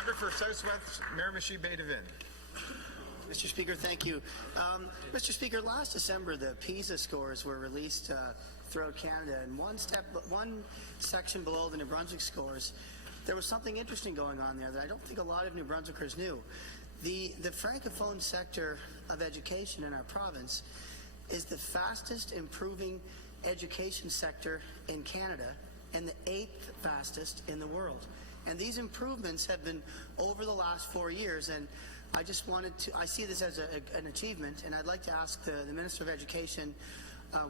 Member for Southwest Miramichi Bay de Vin. Mr. Speaker, thank you. Mr. Speaker, last December the PISA scores were released throughout Canada, and one section below the New Brunswick scores, there was something interesting going on there that I don't think a lot of New Brunswickers knew. The Francophone sector of education in our province is the fastest improving education sector in Canada and the 8th fastest in the world. And these improvements have been over the last 4 years, and I just wanted to, I see this as an achievement, and I'd like to ask the Minister of Education,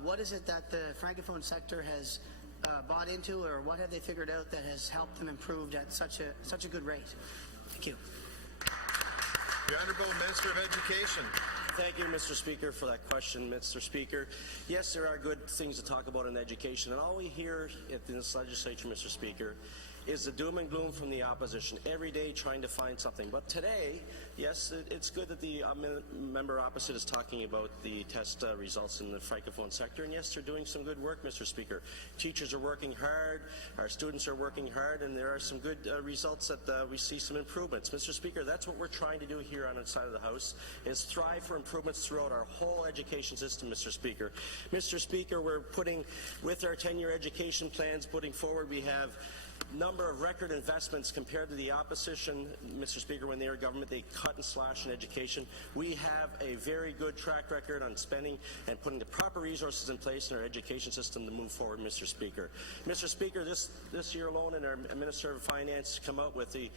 what is it that the Francophone sector has bought into, or what have they figured out that has helped them improve at such a good rate? Thank you. The Honourable Minister of Education. Thank you, Mr. Speaker, for that question, Mr. Speaker. Yes, there are good things to talk about in education, and all we hear in this legislature, Mr. Speaker, is the doom and gloom from the opposition, every day trying to find something. But today, yes, it's good that the member opposite is talking about the test results in the Francophone sector, and yes, they're doing some good work, Mr. Speaker. Teachers are working hard, our students are working hard, and there are some good results that we see some improvements. Mr. Speaker, that's what we're trying to do here on the side of the House, is strive for improvements throughout our whole education system, Mr. Speaker. Mr. Speaker, we're putting, with our 10-year education plans putting forward, we have number of record investments compared to the opposition, Mr. Speaker. When they were government, they cut and slash in education. We have a very good track record on spending and putting the proper resources in place in our education system to move forward, Mr. Speaker. Mr. Speaker, this year alone, and our Minister of Finance come out with the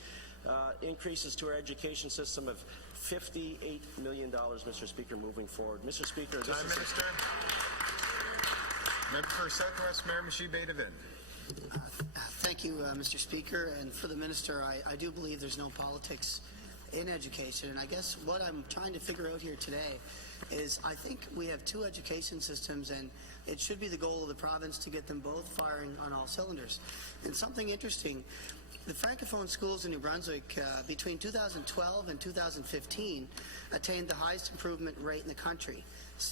increases to our education system of $58 million, Mr. Speaker, moving forward. Mr. Speaker, this is Minister. Member for Southwest Miramichi Bay de Vin. Thank you, Mr. Speaker. And for the Minister, I do believe there's no politics in education. And I guess what I'm trying to figure out here today is I think we have two education systems, and it should be the goal of the province to get them both firing on all cylinders. And something interesting, the Francophone schools in New Brunswick between 2012 and 2015 attained the highest improvement rate in the country.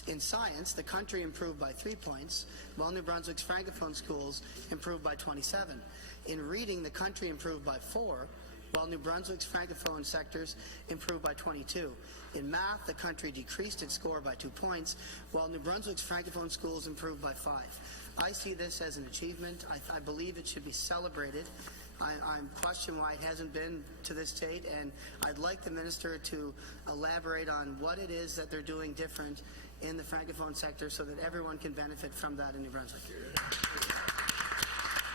In science, the country improved by 3 points, while New Brunswick's Francophone schools improved by 27. In reading, the country improved by 4, while New Brunswick's Francophone sectors improved by 22. In math, the country decreased its score by 2 points, while New Brunswick's Francophone schools improved by 5. I see this as an achievement. I believe it should be celebrated. I'm questioning why it hasn't been to this date, and I'd like the Minister to elaborate on what it is that they're doing different in the Francophone sector so that everyone can benefit from that in New Brunswick.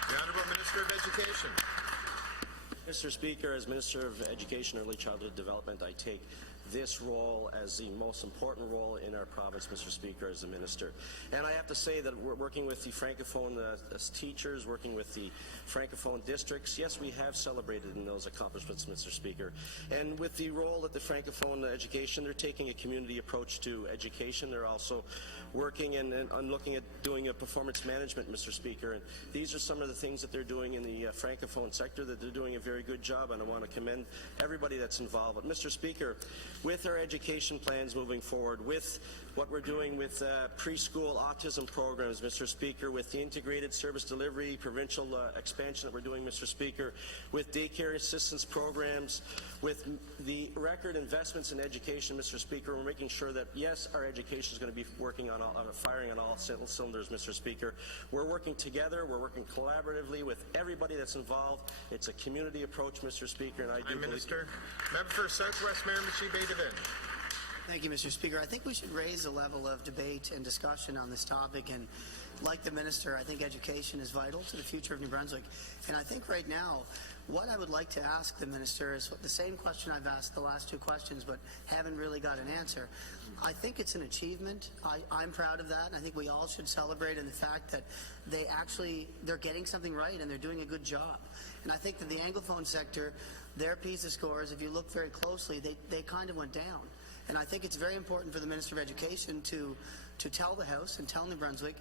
The Honourable Minister of Education. Mr. Speaker, as Minister of Education and Early Childhood Development, I take this role as the most important role in our province, Mr. Speaker, as a minister. And I have to say that we're working with the Francophone as teachers, working with the Francophone districts. Yes, we have celebrated in those accomplishments, Mr. Speaker. And with the role that the Francophone education, they're taking a community approach to education. They're also working and looking at doing a performance management, Mr. Speaker. And these are some of the things that they're doing in the Francophone sector that they're doing a very good job, and I want to commend everybody that's involved. But Mr. Speaker, with our education plans moving forward, with what we're doing with preschool autism programs, Mr. Speaker, with the integrated service delivery, provincial expansion that we're doing, Mr. Speaker, with daycare assistance programs, with the record investments in education, Mr. Speaker, we're making sure that, yes, our education is going to be working on firing on all cylinders, Mr. Speaker. We're working together, we're working collaboratively with everybody that's involved. It's a community approach, Mr. Speaker, and I do Minister. Member for Southwest Miramichi Bay de Vin. Thank you, Mr. Speaker. I think we should raise the level of debate and discussion on this topic, and like the Minister, I think education is vital to the future of New Brunswick. And I think right now, what I would like to ask the Minister is the same question I've asked the last two questions, but haven't really got an answer. I think it's an achievement. I'm proud of that, and I think we all should celebrate in the fact that they're getting something right and they're doing a good job. And I think that the Anglophone sector, their PISA scores, if you look very closely, they kind of went down. And I think it's very important for the Minister of Education to tell the House and tell New Brunswick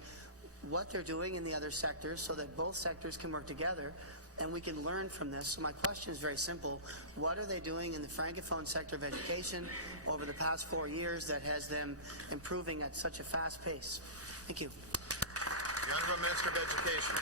what they're doing in the other sectors so that both sectors can work together and we can learn from this. So my question is very simple. What are they doing in the Francophone sector of education over the past 4 years that has them improving at such a fast pace? Thank you. The Honourable Minister of Education.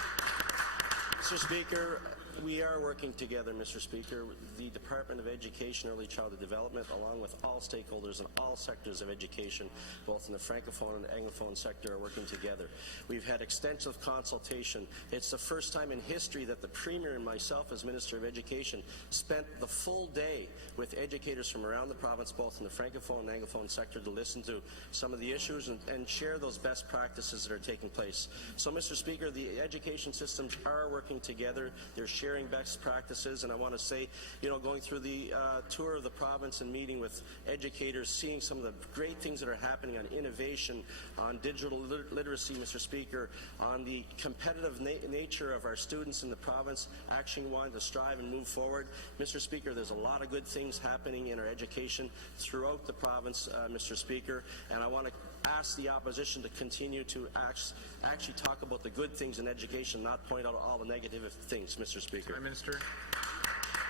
Mr. Speaker, We are working together, Mr. Speaker. The Department of Education and Early Childhood Development, along with all stakeholders in all sectors of education, both in the Francophone and Anglophone sector, are working together. We've had extensive consultation. It's the first time in history that the Premier and myself, as Minister of Education, spent the full day with educators from around the province, both in the Francophone and Anglophone sector, to listen to some of the issues and share those best practices that are taking place. So, Mr. Speaker, the education systems are working together. They're sharing best practices, and I want to say, you know, going through the tour of the province and meeting with educators, seeing some of the great things that are happening on innovation, on digital literacy, Mr. Speaker, on the competitive nature of our students in the province actually wanting to strive and move forward. Mr. Speaker, there's a lot of good things happening in our education throughout the province, Mr. Speaker, and I want to ask the opposition to continue to actually talk about the good things in education, not point out all the negative things, Mr. Speaker. Prime Minister.